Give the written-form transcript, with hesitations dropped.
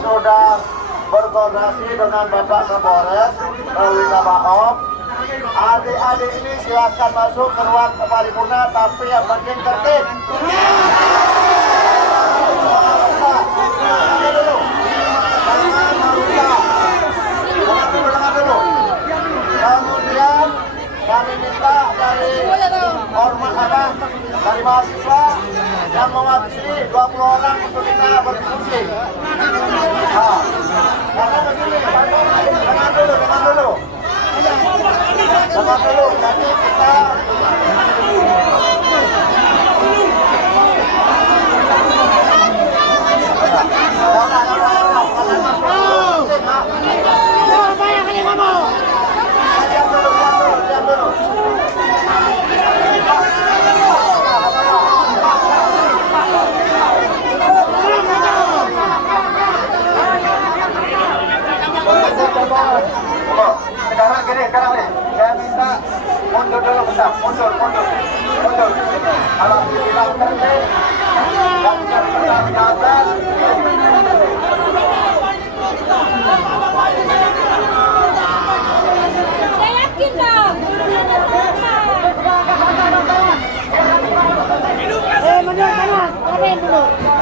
Sudah berkoordinasi dengan Bapak Kapolres melalui Kabahom. Adik-adik ini silakan masuk ke ruang paripurna, tapi yang penting tertib. Kemudian kami minta dari ormas dari mahasiswa yang mewakili 20 orang untuk kita berdiskusi. Karena begini, dengar dulu. Jadi kita diam dulu. Sekarang nih, saya minta mundur dulu bentar, mundur. Kalau dibilang tertib, dan bertanggung jawab. Saya yakin dong. Mundur panas, dulu.